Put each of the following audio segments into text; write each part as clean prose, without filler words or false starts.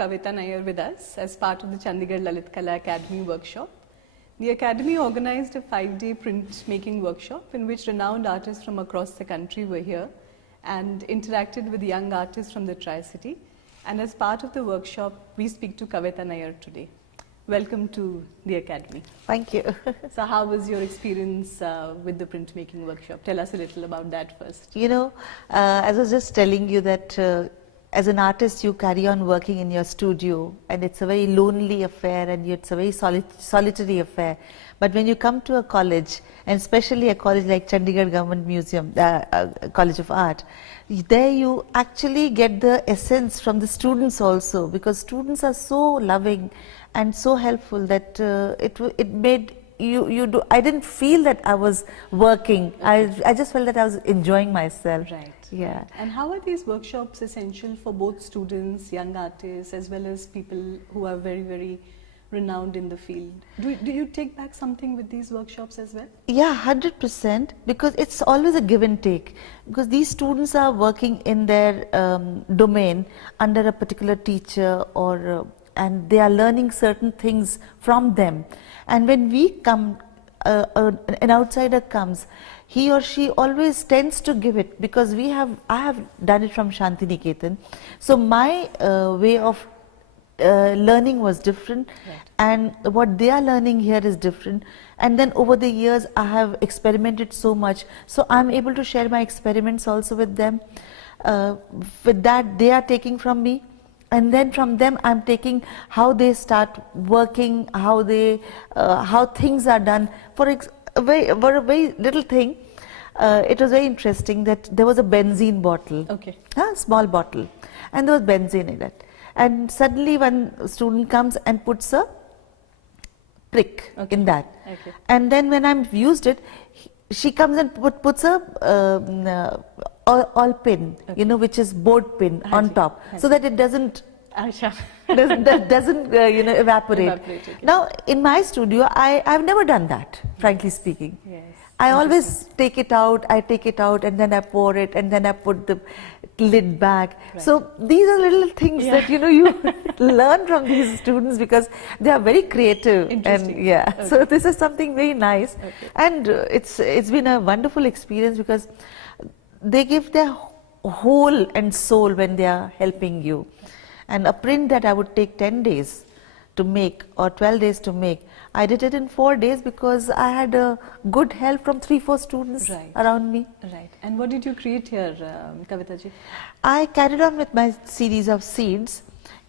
Kavita Nayar with us as part of the Chandigarh Lalit Kala Academy workshop. The Academy organized a 5-day printmaking workshop in which renowned artists from across the country were here and interacted with young artists from the Tri-City. And as part of the workshop, we speak to Kavita Nayar today. Welcome to the Academy. Thank you. So how was your experience with the printmaking workshop? Tell us a little about that first. You know, as I was just telling you that as an artist you carry on working in your studio and it's a very lonely affair and it's a very solitary affair. But when you come to a college, and especially a college like Chandigarh Government Museum, College of Art, there you actually get the essence from the students also, because students are so loving and so helpful that it made I didn't feel that I was working. I just felt that I was enjoying myself. Right. Yeah. And how are these workshops essential for both students, young artists, as well as people who are very, very renowned in the field? Do you take back something with these workshops as well? Yeah, 100%, because it's always a give and take. Because these students are working in their domain under a particular teacher, or and they are learning certain things from them. And when we come, an outsider comes, he or she always tends to give it, because I have done it from Shanti Niketan. So my way of learning was different, right, and what they are learning here is different. And then over the years I have experimented so much, so I'm able to share my experiments also with them. With that, they are taking from me, and then from them I'm taking how they start working, how things are done. For a very little thing, it was very interesting that there was a benzene bottle, okay, a small bottle, and there was benzene in it. And suddenly one student comes and puts a prick, okay, in that. Okay. And then when I've used it, she comes and puts a all pin, okay, you know, which is board pin on top, so that it doesn't evaporate. Now in my studio, I've never done that, frankly speaking. Yes. I always take it out, and then I pour it, and then I put the lid back. Right. So these are little things, yeah, that you learn from these students, because they are very creative. Interesting. And yeah, okay, so this is something very nice. Okay. And it's been a wonderful experience, because they give their whole and soul when they are helping you. And a print that I would take 10 days to make or 12 days to make, I did it in 4 days, because I had a good help from 3-4 students, right, around me. Right. And what did you create here, Kavita ji? I carried on with my series of Seeds.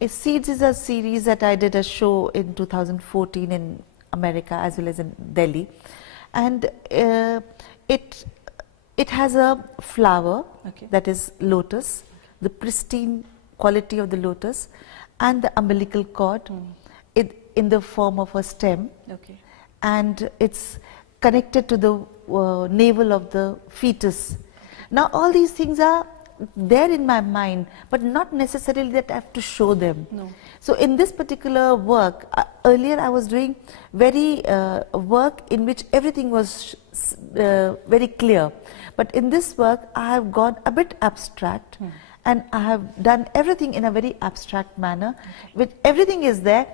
Seeds is a series that I did a show in 2014 in America as well as in Delhi. And it has a flower, okay, that is lotus, okay, the pristine quality of the lotus, and the umbilical cord, in the form of a stem, okay, and it's connected to the navel of the fetus. Now all these things are there in my mind, but not necessarily that I have to show them. No. So in this particular work, earlier I was doing very work in which everything was very clear, but in this work I have gone a bit abstract, and I have done everything in a very abstract manner, okay, which everything is there.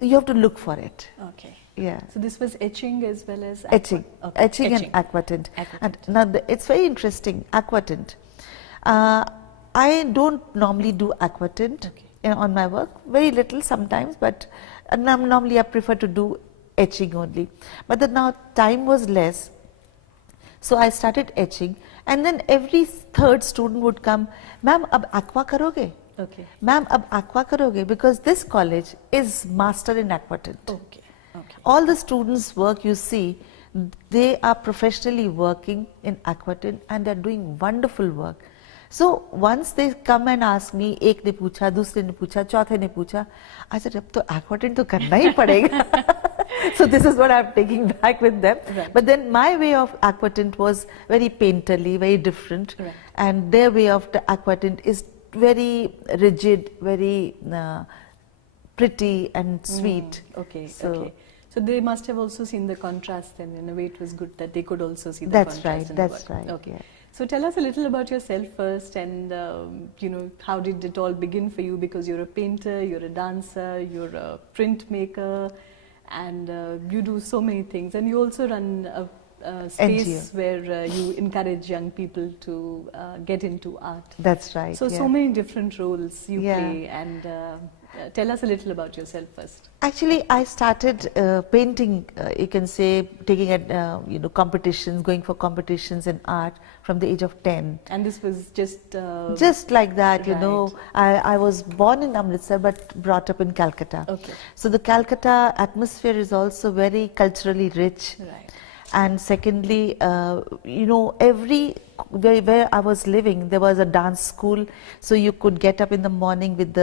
You have to look for it. Okay. Yeah. So this was etching as well as etching, okay, etching and aquatint. And now it's very interesting. Aquatint. I don't normally do aquatint, okay, on my work. Very little sometimes, but normally I prefer to do etching only. But now time was less, so I started etching. And then every third student would come, "Ma'am, ab aqua karoge?" Okay. "Ma'am, ab aqua karoge?" Because this college is master in aquatint. Okay. Okay. All the students' work you see, they are professionally working in aquatint, and they're doing wonderful work. So once they come and ask me, एक ने पूछा, दूसरे ने पूछा, चौथे ने पूछा, I said, अब तो aquatint तो करना ही पड़ेगा. So this is what I'm taking back with them. Right. But then my way of aquatint was very painterly, very different. Right. And their way of the aquatint is very rigid, very pretty and sweet. Okay, okay. So they must have also seen the contrast, and in a way it was good that they could also see the contrast. That's right, that's right. Okay. Yeah. So tell us a little about yourself first, and how did it all begin for you? Because you're a painter, you're a dancer, you're a printmaker, and you do so many things, and you also run a space NGO. where you encourage young people to get into art. That's right. So many different roles you Yeah. play, and tell us a little about yourself first. Actually, I started painting, you can say, taking at competitions, going for competitions in art from the age of 10. And this was Just like that, right. I was born in Amritsar but brought up in Calcutta. Okay. So the Calcutta atmosphere is also very culturally rich. Right. And secondly, where I was living, there was a dance school, so you could get up in the morning with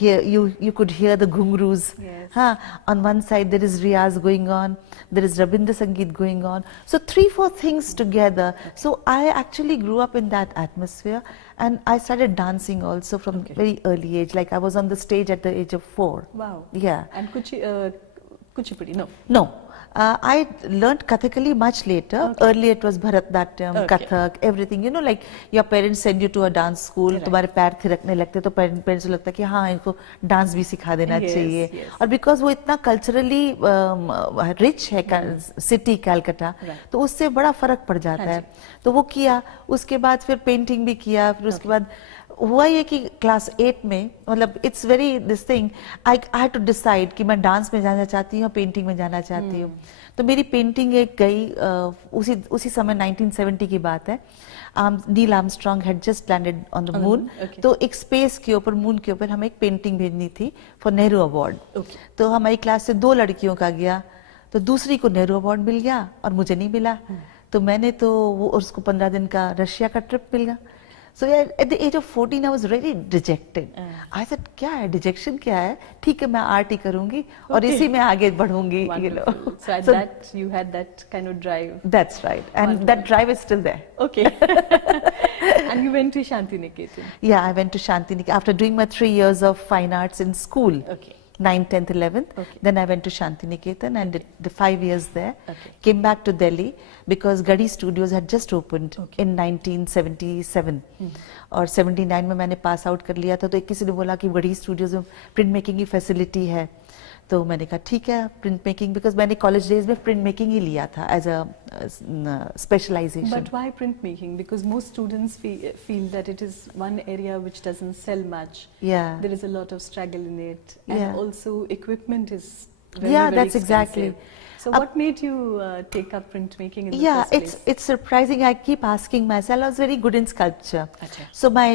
you could hear the ghungroos. Yes. On one side there is riyaz going on, there is Rabindra Sangeet going on. So 3-4 things together. Okay. So I actually grew up in that atmosphere, and I started dancing also from very early age. Like I was on the stage at the age of 4. Wow. Yeah. And Kuchipudi? No. No. I learned Kathakali much later. Okay. Earlier it was Bharatnatyam, Kathak, everything. Like your parents send you to a dance school, तुम्हारे पैर थिरकने लगते तो parents को लगता है कि हाँ इनको dance भी सिखा देना चाहिए. Yes. और because वो इतना culturally rich है city Calcutta, तो उससे बड़ा फर्क पड़ जाता है. तो वो किया, उसके बाद फिर painting भी किया, फिर उसके बाद हुआ ये कि क्लास 8 में मतलब it's very this thing I had to decide कि मैं डांस में जाना चाहती हूँ, पेंटिंग में जाना चाहती हूँ. तो मेरी पेंटिंग एक गई उसी समय 1970 की बात है. Neil Armstrong had just landed on the moon. तो एक स्पेस के ऊपर, मून के ऊपर हमें एक पेंटिंग भेजनी थी फॉर नेहरू अवार्ड. तो हमारी क्लास से 2 लड़कियों का गया, तो दूसरी को नेहरू अवार्ड मिल गया और मुझे नहीं मिला. तो मैंने तो वो उसको 15 दिन का रशिया का ट्रिप मिल गया. So at the age of 14 I was really dejected. I said क्या है, डिजेक्शन क्या है, ठीक है मैं आर्ट ही करूंगी और इसी में आगे बढ़ूंगी. So at that you had that kind of drive. That's right, and that drive is still there. Okay. And you went to Shantiniketan. Yeah, I went to Shantiniketan after doing my 3 years of fine arts in school. Okay. 9th, 10th, 11th. Okay. Then I went to Shantiniketan and did the 5 years there. Okay. Came back to Delhi because Gadi Studios had just opened in 1977. और 79 में मैंने pass out कर लिया था. तो एक किसी ने बोला कि गढ़ी स्टूडियोज में प्रिंट मेकिंग की फैसिलिटी है. तो मैंने कहा ठीक है प्रिंट मेकिंग, बिकॉज मैंने कॉलेज डेज में प्रिंट मेकिंग ही लिया था as a specialisation. But why printmaking? Because most students feel that it is one area which doesn't sell much. Yeah. There is a lot of struggle in it, and also equipment is very, that's expensive. Exactly. So what made you take up printmaking in the first place? It's surprising. I keep asking myself. I was very good in sculpture. Achha. So my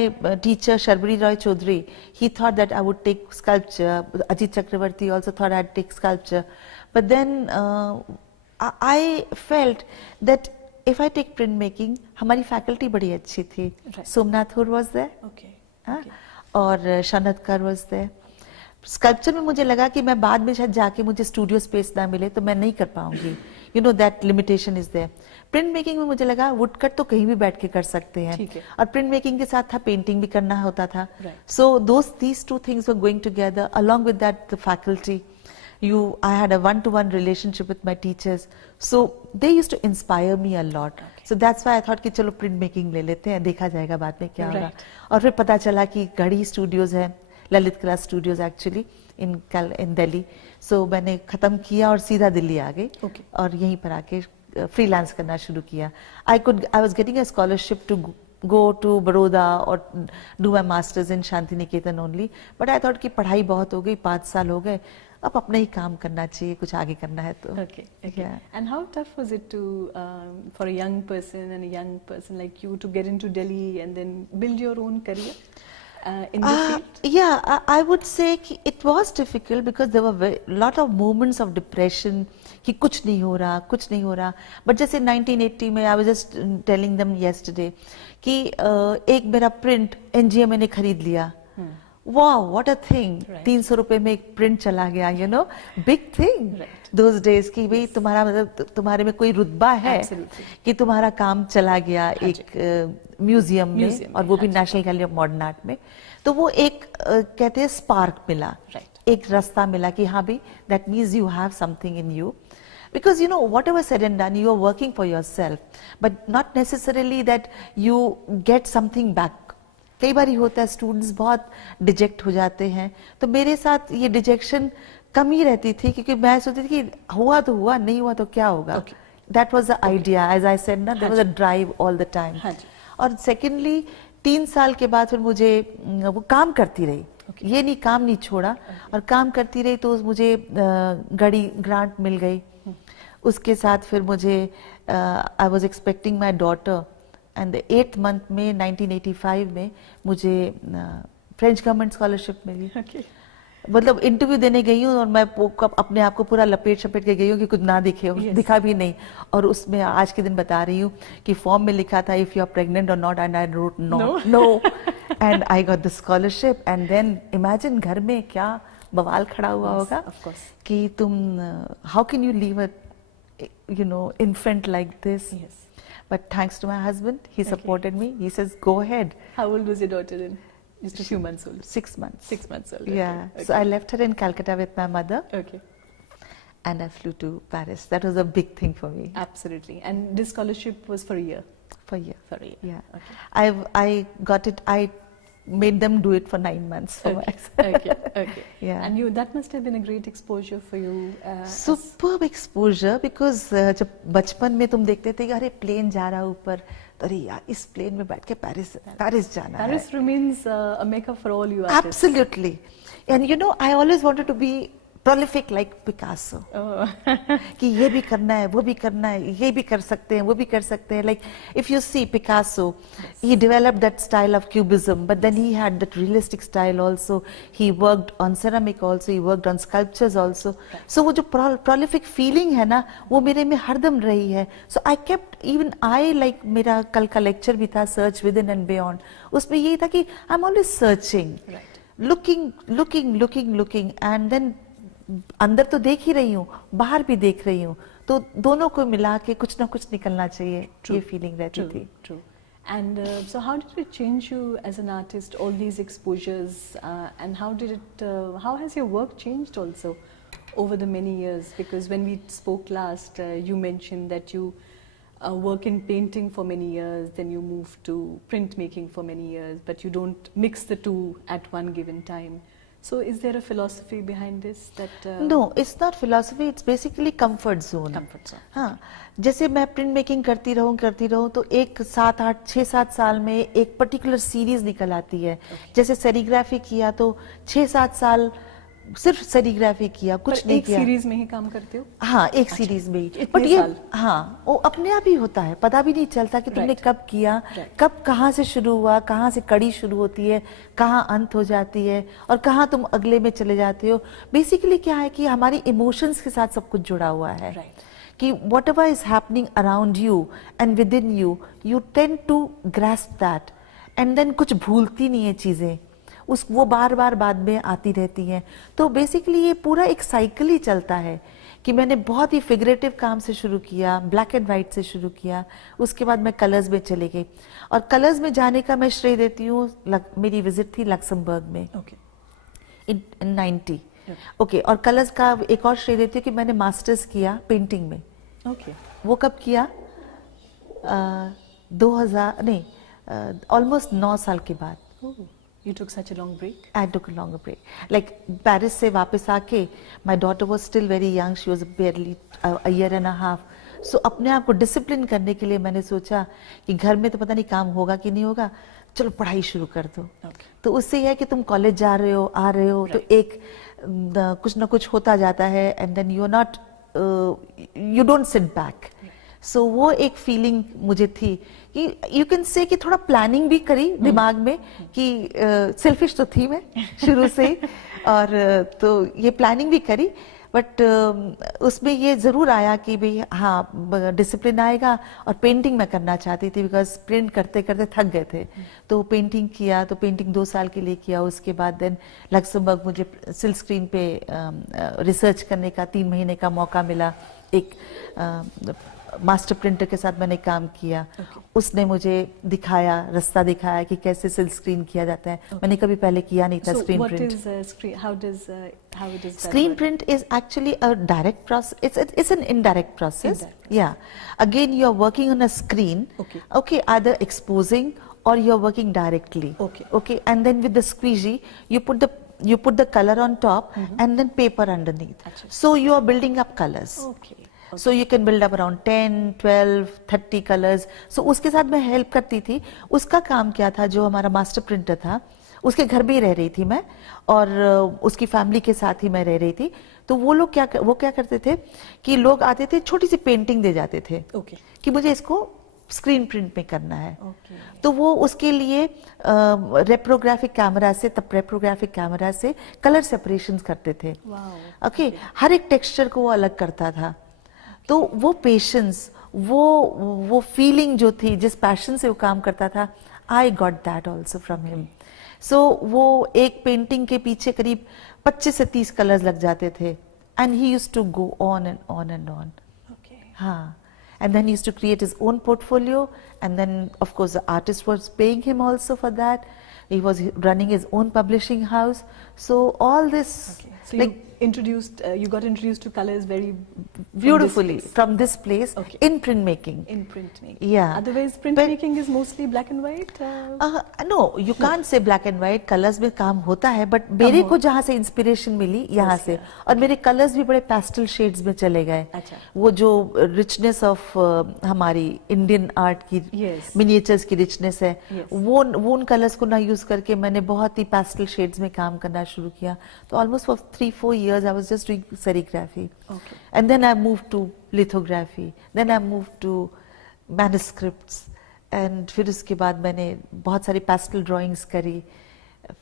teacher Sharbari Roy Chaudhary, he thought that I would take sculpture. Ajit Chakravarti also thought I'd take sculpture. But then I felt that if I take printmaking, हमारी faculty बड़ी अच्छी थी. Somnath Hur was there. Okay. और Shanatkar was there. Sculpture में मुझे लगा कि मैं बाद में शायद जाके मुझे स्टूडियो स्पेस ना मिले तो मैं नहीं कर पाऊंगी. That limitation is there. Print making में मुझे लगा वुड कट तो कहीं भी बैठ के कर सकते हैं. और प्रिंट मेकिंग के साथ था पेंटिंग भी करना होता था. So these 2 things were going together along with that the faculty. I had a one-to-one relationship with my teachers, so they used to inspire me a lot. So that's why I thought कि चलो print making ले लेते हैं, देखा जाएगा बाद में क्या होगा. और फिर पता चला कि गढ़ी स्टूडियोज है, ललित कला स्टूडियोज एक्चुअली इन दिल्ली. सो मैंने ख़त्म किया और सीधा दिल्ली आ गई. और यहीं पर आके फ्रीलांस करना शुरू किया. I was getting a scholarship to go to Baroda or do my masters in Shantiniketan only, but I thought कि पढ़ाई बहुत हो गई, 5 साल हो गए, अब अपना ही काम करना चाहिए, कुछ आगे करना है तो. Okay. Yeah. And how tough was it for a young person like you to get into Delhi and then build your own career in this field? Yeah, I would say it was difficult because there were lot of moments of depression कि कुछ नहीं हो रहा. But जैसे 1980 में I was just telling them yesterday कि एक मेरा प्रिंट NGO ने खरीद लिया. Wow, what a thing! 300 रुपए में एक प्रिंट चला गया, big thing. Those days कि भाई तुम्हारे में कोई रुतबा है कि तुम्हारा काम चला गया एक म्यूजियम में और वो भी national gallery of modern art में. तो वो एक कहते हैं स्पार्क मिला, एक रास्ता मिला कि हाँ भाई that means you have something in you. Because whatever said and done, you are working for yourself, but not necessarily that you get something back. कई बार होता है स्टूडेंट्स बहुत डिजेक्ट हो जाते हैं, तो मेरे साथ ये डिजेक्शन कम ही रहती थी, क्योंकि मैं सोचती थी कि हुआ तो हुआ, नहीं हुआ तो क्या होगा. That was the idea, as I said ना, there was a drive all the time. और सेकेंडली 3 साल के बाद फिर मुझे वो काम करती रही, ये नहीं काम नहीं छोड़ा, और काम करती रही तो मुझे गड़ी ग्रांट मिल गई. उसके साथ फिर मुझे I was expecting my daughter, and 8th month में 1985 में मुझे फ्रेंच गवर्नमेंट स्कॉलरशिप मिली. मतलब इंटरव्यू देने गई हूँ और मैं अपने आप को पूरा लपेट शपेट के गई हूँ कि कुछ ना दिखे, दिखा भी नहीं. और उसमें आज के दिन बता रही हूँ कि फॉर्म में लिखा था इफ यू आर प्रेग्नेंट और not, and I wrote no, and I got the scholarship. And then imagine घर में क्या बवाल खड़ा हुआ होगा कि तुम how can you leave a infant like this. But thanks to my husband, he supported me. He says, go ahead. How old was your daughter then? Just a few months old. 6 months. 6 months old. Yeah. So I left her in Calcutta with my mother. Okay. And I flew to Paris. That was a big thing for me. Absolutely. And this scholarship was for a year? For a year. For a year. Yeah. Okay. I got it. I made them do it for 9 months for myself. Okay. Yeah. And that must have been a great exposure for you. Superb exposure, because जब बचपन में तुम देखते थे कि अरे plane जा रहा है ऊपर, तो अरे यार इस प्लेन में बैठ के पेरिस जाना है. Paris remains a mecca for all you artists. Absolutely. And I always wanted to be prolific like Picasso. कि ये भी करना है, वो भी करना है, ये भी कर सकते हैं, वो भी कर सकते हैं. Like if you see Picasso, he developed that style of cubism, but then he had that realistic style also. He worked on ceramic also, he worked on sculptures also. So वो जो prolific feeling है ना, वो मेरे में हरदम रही है. So I kept, even I, like मेरा कल का lecture भी था Search Within and Beyond. उसमें यही था कि I'm always searching, looking, and then अंदर तो देख ही रही हूँ, बाहर भी देख रही हूँ, तो दोनों को मिला के कुछ ना कुछ निकलना चाहिए. ये फीलिंग रहती थी. True. And so how did it change you as an artist, all these exposures, and how has your work changed also over the many years? Because when we spoke last, you mentioned that you work in painting for many years, then you moved to printmaking for many years, but you don't mix the two at one given time. So is there a philosophy behind this? That No, it's not philosophy, it's basically comfort zone. हाँ, जैसे मैं print making करती रहूँ तो एक 6-7 साल में एक पर्टिकुलर सीरीज निकल आती है. जैसे सेरीग्राफी किया तो 6-7 साल सिर्फ सेरीग्राफी किया, कुछ नहीं किया. एक सीरीज में ही काम करते हो? हाँ, एक सीरीज में ही. बट ये हाँ, वो अपने आप ही होता है, पता भी नहीं चलता कि तुमने कब किया, कब कहाँ से शुरू हुआ, कहाँ से कड़ी शुरू होती है, कहाँ अंत हो जाती है, और कहाँ तुम अगले में चले जाते हो. बेसिकली क्या है कि हमारी इमोशंस के साथ सब कुछ जुड़ा हुआ है. कि whatever is happening around you and within you, you tend to grasp that, and then कुछ भूलती नहीं है चीजें, वो बार बार बाद में आती रहती हैं. तो बेसिकली ये पूरा एक साइकिल ही चलता है कि मैंने बहुत ही फिगरेटिव काम से शुरू किया, ब्लैक एंड वाइट से शुरू किया, उसके बाद मैं कलर्स में चले गई. और कलर्स में जाने का मैं श्रेय देती हूँ, मेरी विजिट थी लक्समबर्ग में इन 90. और कलर्स का एक और श्रेय देती हूँ कि मैंने मास्टर्स किया पेंटिंग में. वो कब किया? 2000 नहीं, ऑलमोस्ट 9 साल के बाद. You took such a long break? I took a longer break. Like Paris से वापस आके, my daughter was still very young. She was barely a year and a half. So अपने आप को डिसिप्लिन करने के लिए मैंने सोचा कि घर में तो पता नहीं काम होगा कि नहीं होगा, चलो पढ़ाई शुरू कर दो. तो उससे यह है कि तुम कॉलेज जा रहे हो, आ रहे हो, तो एक कुछ ना कुछ होता जाता है, and then you don't sit back. सो वो एक फीलिंग मुझे थी कि यू कैन से कि थोड़ा प्लानिंग भी करी दिमाग में कि सेल्फिश तो थी मैं शुरू से, और तो ये प्लानिंग भी करी. बट उसमें ये ज़रूर आया कि भाई हाँ डिसिप्लिन आएगा. और पेंटिंग मैं करना चाहती थी बिकॉज प्रिंट करते करते थक गए थे. तो पेंटिंग किया, तो पेंटिंग 2 साल के लिए किया. उसके बाद देन लक्समबर्ग मुझे सिल्क स्क्रीन पे रिसर्च करने का 3 महीने का मौका मिला. एक मास्टर प्रिंटर के साथ मैंने काम किया. उसने मुझे दिखाया, रास्ता दिखाया कि कैसे सिल्क स्क्रीन किया जाता है. मैंने कभी पहले किया नहीं था screen print. So what is screen? How it is Screen print is actually a direct process. It's an indirect process. Yeah. Again, you are working on a screen. Okay. Either exposing or you are working directly. Okay. And then with the squeegee, you put the color on top and then paper underneath. So you are building up colors. So you can build up around 10, 12, 30 colors. So उसके साथ मैं help करती थी. उसका काम क्या था, जो हमारा मास्टर प्रिंटर था, उसके घर भी रह रही थी मैं और उसकी फैमिली के साथ ही मैं रह रही थी. तो वो क्या करते थे कि लोग आते थे, छोटी सी पेंटिंग दे जाते थे कि मुझे इसको स्क्रीन प्रिंट में करना है. तो वो उसके लिए रेप्रोग्राफिक कैमरा से कलर सेपरेशंस करते थे. ओके. हर एक टेक्सचर को वो अलग करता था. तो वो पेशेंस, वो फीलिंग जो थी, जिस पैशन से वो काम करता था, I got that also from him. So वो एक पेंटिंग के पीछे करीब 25 से 30 कलर्स लग जाते थे. And he used to go on and on and on. हाँ. And then he used to create his own portfolio, and then of course the artist was paying him also for that. He was running his own publishing house. So all this, so like you got introduced to colors very beautifully from this place in printmaking. Yeah. Otherwise printmaking is mostly black and white. No, you can't say black and white. Colors में काम होता है, but मेरे को जहाँ से inspiration मिली यहाँ से, और मेरे colors भी बड़े pastel shades में चले गए. वो जो richness of हमारी Indian art की miniatures की richness है, वो उन colors को ना use करके मैंने बहुत ही pastel shades में काम करना शुरू किया. तो almost for 3-4 years I was just doing serigraphy. And then I moved to lithography. Then I moved to manuscripts. And फिर उसके बाद मैंने बहुत सारी pastel drawings करी.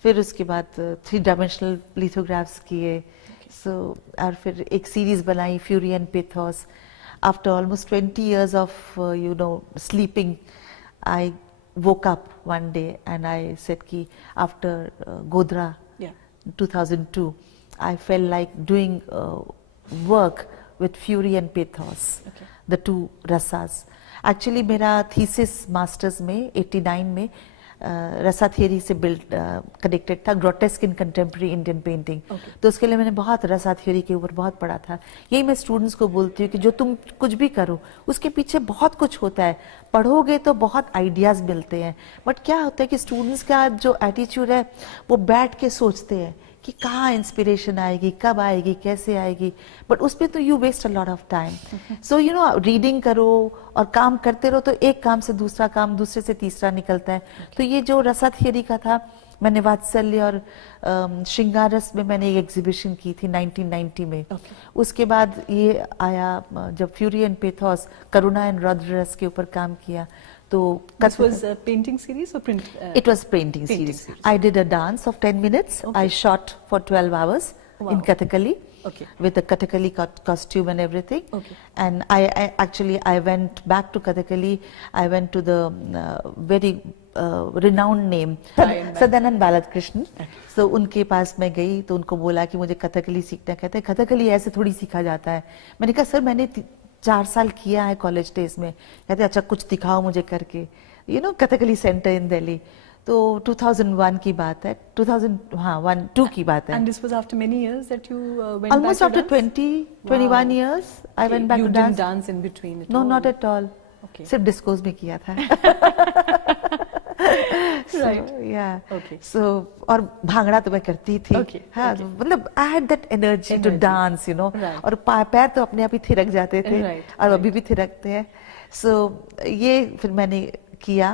फिर उसके बाद 3-dimensional lithographs किए. So और फिर एक series बनाई, Fury and Pathos. After almost 20 years of sleeping, I woke up one day and I said कि after Godra 2002, I felt like doing work with Fury and Pathos, the two rasas. Actually मेरा thesis masters में 89 में रसा theory से connected था, grotesque इन contemporary Indian painting. तो उसके लिए मैंने बहुत रसा थियरी के ऊपर बहुत पढ़ा था. यही मैं स्टूडेंट्स को बोलती हूँ कि जो तुम कुछ भी करो उसके पीछे बहुत कुछ होता है. पढ़ोगे तो बहुत आइडियाज मिलते हैं, बट क्या होता है कि स्टूडेंट्स का जो एटीट्यूड है वो बैठ के सोचते हैं कि कहाँ इंस्पिरेशन आएगी, कब आएगी, कैसे आएगी, बट उस पर तो you waste a lot of time. So reading करो और काम करते रहो तो एक काम से दूसरा काम, दूसरे से तीसरा निकलता है. तो ये जो रसा थियरी का था, मैंने वात्सल्य और श्रृंगारस में मैंने एक एग्जीबिशन की थी 1990 में. उसके बाद ये आया जब fury and pathos, Karuna and रौद्र रस के ऊपर काम किया. तो this was a painting series or print? It was painting series. I did a dance of 10 minutes. I shot for 12 hours in Kathakali with a Kathakali costume and everything. And I actually went back to Kathakali. I went to the very renowned name Sadanand Balakrishnan. So उनके पास मैं गई तो उनको बोला कि मुझे कथकली सीखना. कहते हैं कथकली ऐसे थोड़ी सीखा जाता है. मैंने कहा सर मैंने 4 साल किया है कॉलेज डेज में. कहते अच्छा कुछ दिखाओ मुझे करके. कथकली सेंटर इन दिल्ली. तो 2001 की बात है, 2001-2 की बात है. And this was after many years that you went almost back to after 21 years I went back to dance. You didn't dance in between at all? No, not at all. सिर्फ discoms में किया था. Right. So और भांगड़ा तो मैं करती थी. हाँ, मतलब I had that energy to dance, और पैर तो अपने आप ही थिरक जाते थे और अभी भी थिरकते हैं. So ये फिर मैंने किया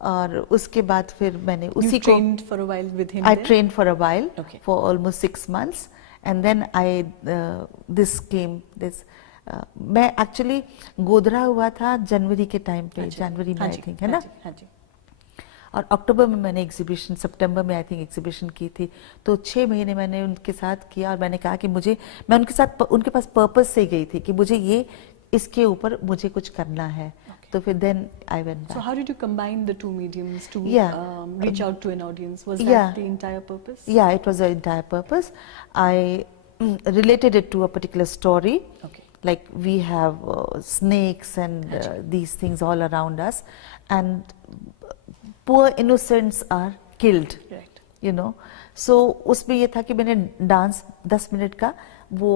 और उसके बाद फिर मैंने उसी को trained for a while with him. I trained for a while for almost 6 months and then this came. मैं एक्चुअली गोधरा हुआ था जनवरी के टाइम पे, जनवरी में आई थिंक, है ना. और अक्टूबर में मैंने एग्जीबिशन, सितंबर में आई थिंक एग्जीबिशन की थी. तो 6 महीने मैंने उनके साथ किया और मैंने कहा कि मैं उनके साथ उनके पास पर्पस से गई थी कि मुझे इसके ऊपर मुझे कुछ करना है. तो फिर then I went back. So how did you combine the two mediums to reach out to an audience? Was that the entire purpose? Yeah, it was the entire purpose. I related it to a particular story. like we have snakes and these things all around us, and poor innocents are killed. Right. You know, so उसमें ये था कि मैंने dance 10 minute का वो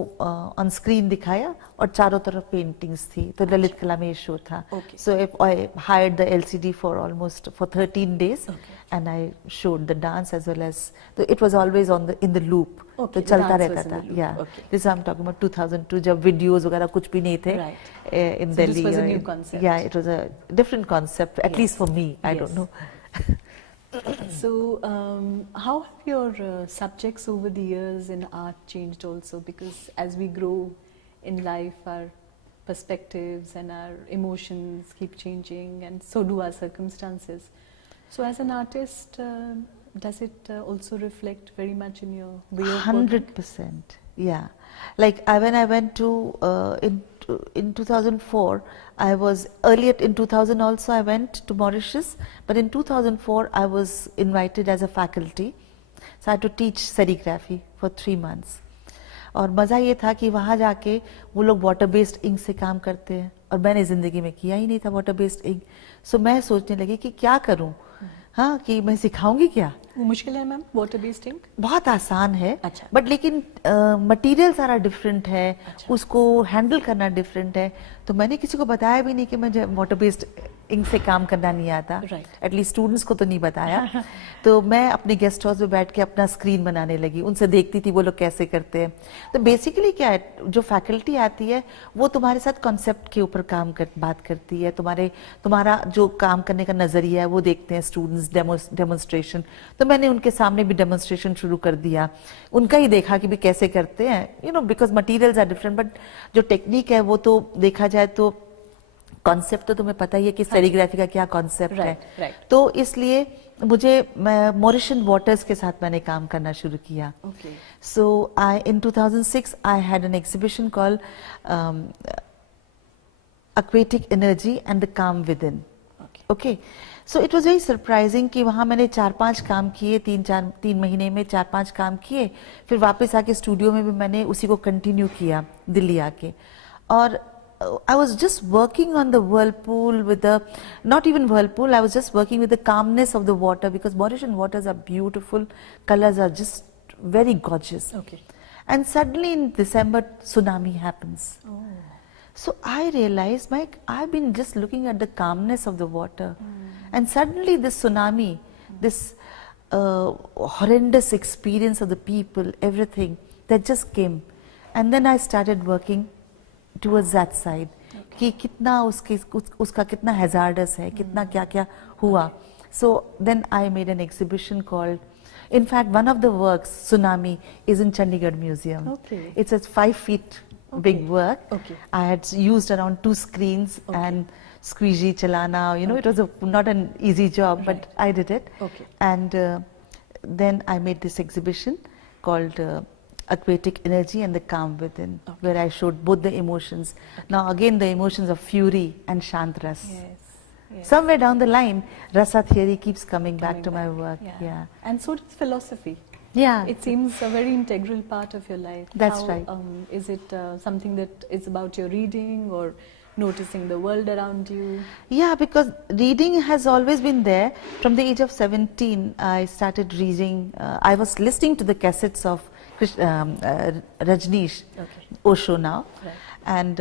on screen दिखाया और चारों तरफ पेंटिंग्स थी, तो ललित कला में ये शो था. So if I hired the LCD for almost 13 days and I showed the dance as well as, so it was always on the in the loop. तो चलता रहता था. Yeah, this I'm talking about 2002 जब videos वगैरह कुछ भी नहीं थे in Delhi. This was a new concept. Yeah, it was a different concept, at least for me. I don't know. So, how have your subjects over the years in art changed also? Because as we grow in life, our perspectives and our emotions keep changing, and so do our circumstances. So, as an artist, does it also reflect very much in your way of working? 100%. Yeah. Like when I went to in 2004, I was earlier in 2000 also I went to Mauritius, but in 2004 I was invited as a faculty, so I had to teach serigraphy for 3 months. और मज़ा ये था कि वहाँ जाके वो लोग water based ink से काम करते हैं और मैंने ज़िंदगी में किया ही नहीं था वाटर बेस्ड इंक. सो मैं सोचने लगी कि क्या करूँ, हाँ, कि मैं सिखाऊंगी क्या. वो मुश्किल है मैम वाटर बेस्ड इंक? बहुत आसान है. अच्छा. बट लेकिन मटेरियल सारा डिफरेंट है. अच्छा. उसको हैंडल करना डिफरेंट है. तो मैंने किसी को बताया भी नहीं कि मुझे वाटर बेस्ड इंक से काम करना नहीं आता. एटलीस्ट स्टूडेंट्स को तो नहीं बताया. तो मैं अपने गेस्ट हाउस में बैठ के अपना स्क्रीन बनाने लगी, उनसे देखती थी वो लोग कैसे करते हैं. तो बेसिकली क्या है, जो फैकल्टी आती है वो तुम्हारे साथ कॉन्सेप्ट के ऊपर बात करती है. तुम्हारा जो काम करने का नजरिया है वो देखते हैं स्टूडेंट्स, डेमोन्स्ट्रेशन. तो मैंने उनके सामने भी डेमोन्स्ट्रेशन शुरू कर दिया, उनका ही देखा कि भी कैसे करते हैं. You know, because materials are different, but जो टेक्निक है वो तो देखा जाए तो कॉन्सेप्ट तो तुम्हें पता ही है कि सेरिग्राफी का क्या कॉन्सेप्ट है. तो इसलिए मुझे मॉरिशियन वाटर्स के साथ मैंने काम करना शुरू किया. सो आई इन 2006 I had an exhibition called aquatic energy and the calm within. Okay. So it was very surprising कि वहाँ मैंने 4-5 काम किए, 3 महीने में 4-5 काम किए. फिर वापस आके स्टूडियो में भी मैंने उसी को कंटिन्यू किया दिल्ली आके. और I was just working on the whirlpool with the, not even whirlpool, I was just working with the calmness of the water, because Mauritian waters are beautiful, colors are just very gorgeous. Okay. And suddenly in December, tsunami happens. Oh. So I realized, Mike, I've been just looking at the calmness of the water, and suddenly this tsunami, this horrendous experience of the people, everything, that just came. And then I started working towards that side, कि कितना उसका कितना hazardous है, कितना क्या हुआ. So then I made an exhibition called, in fact one of the works, Tsunami, is in Chandigarh Museum. Okay. It's a 5 feet big work. Okay. I had used around 2 screens and squeegee chalana, you know, it was not an easy job, but I did it. Okay. And then I made this exhibition called Aquatic Energy and the Calm Within, where I showed both the emotions. Now again the emotions of fury and shantras. Yes. Somewhere down the line, rasa theory keeps coming back to my work. Yeah. And so does philosophy. Yeah. It seems a very integral part of your life. That's right. Is it something that is about your reading or noticing the world around you? Yeah, because reading has always been there. From the age of 17, I started reading. I was listening to the cassettes of Rajneesh, Osho now. Right. And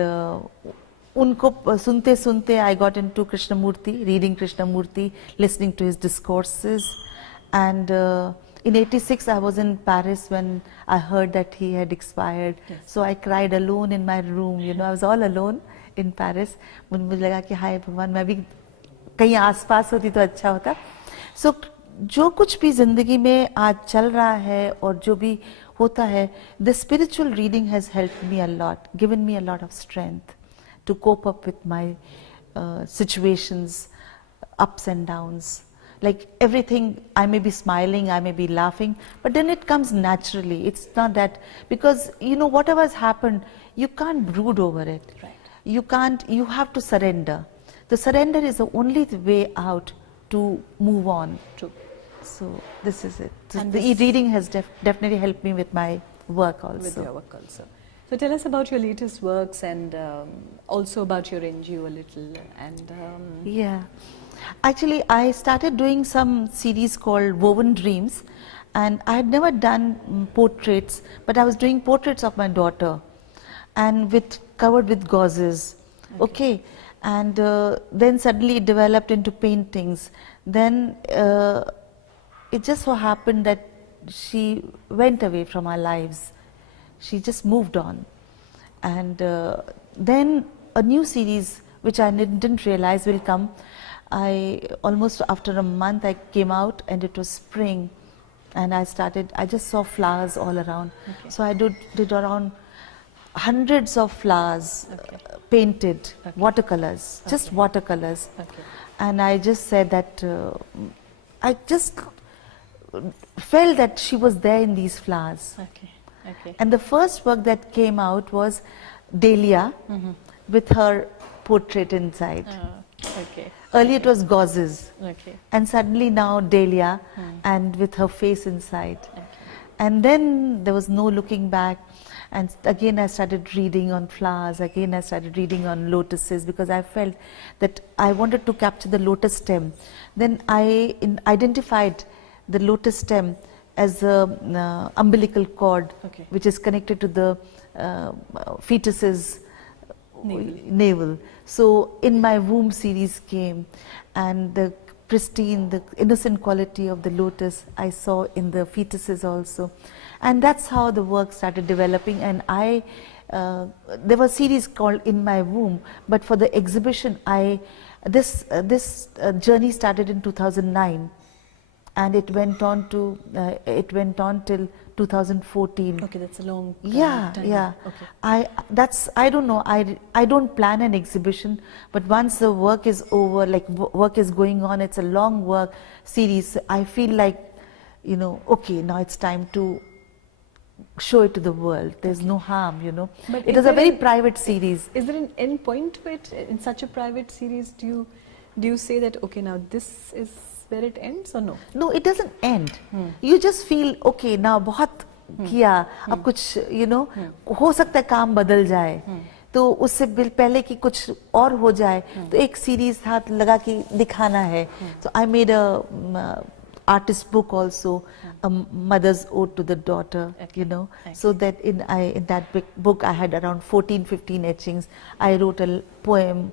unko sunte sunte I got into Krishnamurti, reading Krishnamurti, listening to his discourses. And in 86 I was in Paris when I heard that he had expired. Yes. So I cried alone in my room, you know, I was all alone in Paris. मुझे लगा कि हाय भगवान, मैं भी कहीं आसपास होती तो अच्छा होता. So जो कुछ भी जिंदगी में आज चल रहा है और जो भी होता है, the spiritual reading has helped me a lot, given me a lot of strength to cope up with my situations, ups and downs. Like everything, I may be smiling, I may be laughing, but then it comes naturally. It's not that, because you know, whatever has happened, you can't brood over it. Right. You can't, you have to surrender. The surrender is the only way out to move on. True. So this is it. So the reading has definitely helped me with my work also. With your work also. So tell us about your latest works and also about your NGO a little. And Yeah, actually I started doing some series called Woven Dreams, and I had never done portraits, but I was doing portraits of my daughter, and covered with gauzes. Okay, and then suddenly it developed into paintings. Then it just so happened that she went away from our lives. She just moved on. And then a new series, which I didn't realize will come. Almost after a month I came out, and it was spring, and I just saw flowers all around. So I did around hundreds of flowers, painted, watercolors, just watercolors. And I just said that I just felt that she was there in these flowers. And the first work that came out was Dahlia with her portrait inside. Earlier it was gauzes, and suddenly now Dahlia and with her face inside. And then there was no looking back, and again I started reading on flowers, again I started reading on lotuses, because I felt that I wanted to capture the lotus stem. Then I identified the lotus stem as the umbilical cord, which is connected to the fetus's navel. So in my womb series came, and the pristine, the innocent quality of the lotus I saw in the fetuses also. And that's how the work started developing. And there was a series called In My Womb, but for the exhibition this journey started in 2009. And it went on till 2014. Okay, that's a long time. Yeah. I don't know. I don't plan an exhibition, but once the work is over, like work is going on, it's a long work series. I feel like, okay, now it's time to show it to the world. There's no harm, But it is a very private series. Is there an end point to it in such a private series? Do you say that, okay, now this is where it ends, or no? No, it doesn't end. You just feel, okay, now बहुत किया, अब कुछ हो सकता है काम बदल जाए, तो उससे पहले कि कुछ और हो जाए, तो एक सीरीज हाथ लगा के दिखाना है. So I made a artist book also, a mother's ode to the daughter, so that in that book I had around 14-15 etchings. I wrote a poem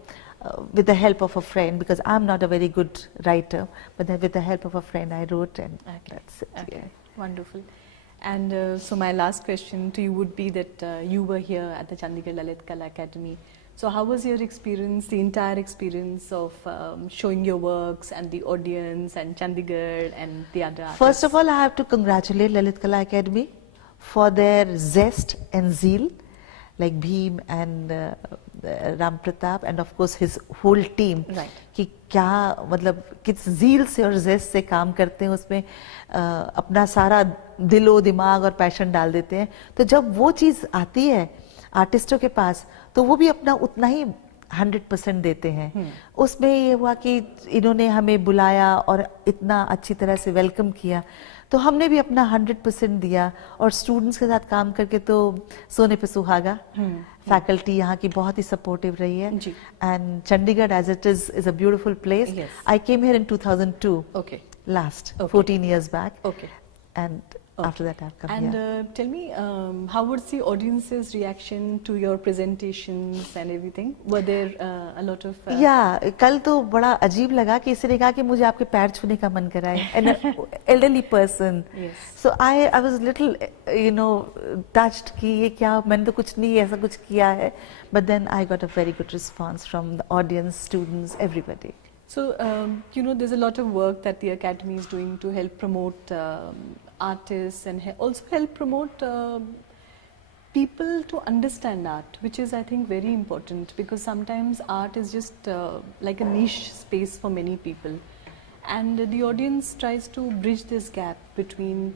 with the help of a friend, because I'm not a very good writer, but then with the help of a friend I wrote, and that's it. Yeah. Wonderful. And so my last question to you would be that you were here at the Chandigarh Analytical Academy. So how was your experience, the entire experience of showing your works and the audience and Chandigarh and the other artists? First of all, I have to congratulate Analytical Academy for their zest and zeal, like Bheem and Ram Pratap, and of course his whole team. Right. कि क्या मतलब किस zeal से और zest से काम करते हैं, उसमें अपना सारा दिलो दिमाग और पैशन डाल देते हैं. तो जब वो चीज़ आती है आर्टिस्टों के पास, तो वो भी अपना उतना ही 100% देते हैं. उसमें ये हुआ कि इन्होंने हमें बुलाया और इतना अच्छी तरह से वेलकम किया, तो हमने भी अपना 100% दिया. और स्टूडेंट्स के साथ काम करके तो सोने पे सुहागा. फैकल्टी यहाँ की बहुत ही सपोर्टिव रही है. And Chandigarh as it is a beautiful place. I came here in 2002. Last 14 years back. And after that I've come here. And tell me, how was the audience's reaction to your presentations and everything? Were there a lot of Yeah, कल तो बड़ा अजीब लगा कि किसी ने कहा कि मुझे आपके पैर छूने का मन कर रहा है. An elderly person. Yes. So I was little touched कि ये क्या, मैंने तो कुछ नहीं ऐसा कुछ किया है. But then I got a very good response from the audience, students, everybody. So, there's a lot of work that the Academy is doing to help promote artists and also help promote people to understand art, which is, I think, very important, because sometimes art is just like a niche space for many people. And the audience tries to bridge this gap between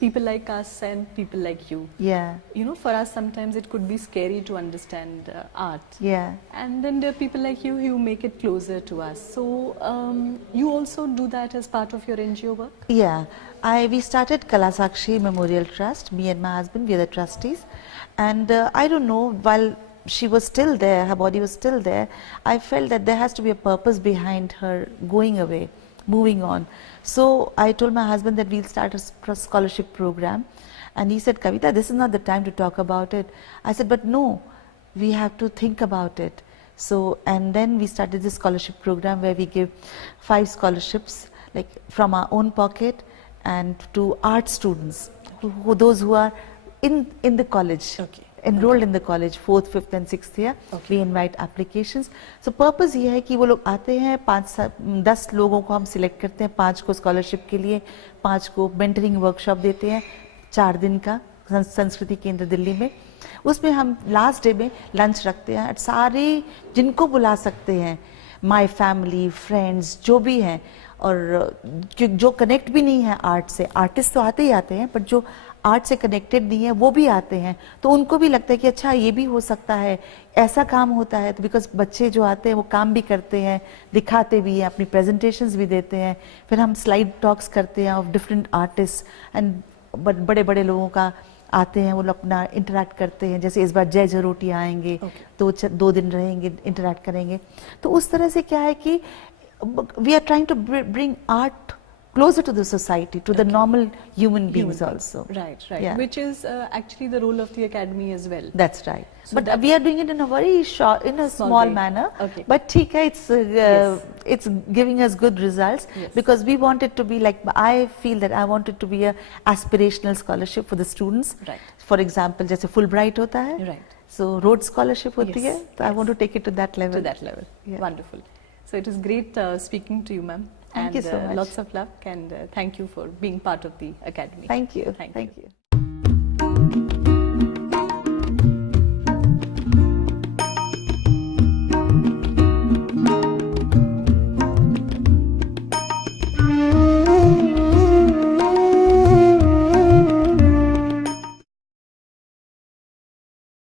people like us and people like you. Yeah. For us sometimes it could be scary to understand art. Yeah. And then there are people like you who make it closer to us. So you also do that as part of your NGO work? Yeah. We started Kalasakshi Memorial Trust. Me and my husband, we are the trustees. And I don't know, while she was still there, her body was still there, I felt that there has to be a purpose behind her going away, moving on. So I told my husband that we'll start a scholarship program. And he said, Kavita, this is not the time to talk about it. I said, but no, we have to think about it. So, and then we started this scholarship program where we give 5 scholarships, like from our own pocket, and to art students, those who are in the college, enrolled in the college, 4th, 5th and 6th year. We invite applications. So purpose ये है कि वो लोग आते हैं, 5-10 लोगों को हम सिलेक्ट करते हैं, 5 को स्कॉलरशिप के लिए, 5 को मेंटरिंग वर्कशॉप देते हैं, 4 दिन का संस्कृति केंद्र दिल्ली में. उसमें हम लास्ट डे में लंच रखते हैं, सारे जिनको बुला सकते हैं, माय फैमिली, फ्रेंड्स, जो भी हैं, और जो कनेक्ट भी नहीं है आर्ट से, आर्टिस्ट तो आते ही आते हैं, पर जो आर्ट से कनेक्टेड नहीं है वो भी आते हैं, तो उनको भी लगता है कि अच्छा ये भी हो सकता है, ऐसा काम होता है. तो बिकॉज बच्चे जो आते हैं वो काम भी करते हैं, दिखाते भी हैं, अपनी प्रेजेंटेशंस भी देते हैं, फिर हम स्लाइड टॉक्स करते हैं ऑफ डिफरेंट आर्टिस्ट, एंड बड़े बड़े लोगों का आते हैं, वो लोग अपना इंटरेक्ट करते हैं. जैसे इस बार जय जरोटी आएंगे, तो 2 दिन रहेंगे, इंटरेक्ट करेंगे. तो उस तरह से क्या है कि we are trying to bring art closer to the society, to the normal human beings also. Right. Yeah. Which is actually the role of the academy as well. That's right. So but we are doing it in a very short, in a small manner. But ठीक है, it's giving us good results, because we want it to be like, I feel that I want it to be a aspirational scholarship for the students. Right. For example, जैसे Fulbright होता है. Right. So Rhodes scholarship होती है. So I want to take it to that level. To that level. Yeah. Wonderful. So it is great speaking to you, ma'am. Thank you so much. Lots of luck, and thank you for being part of the academy. Thank you. Thank you.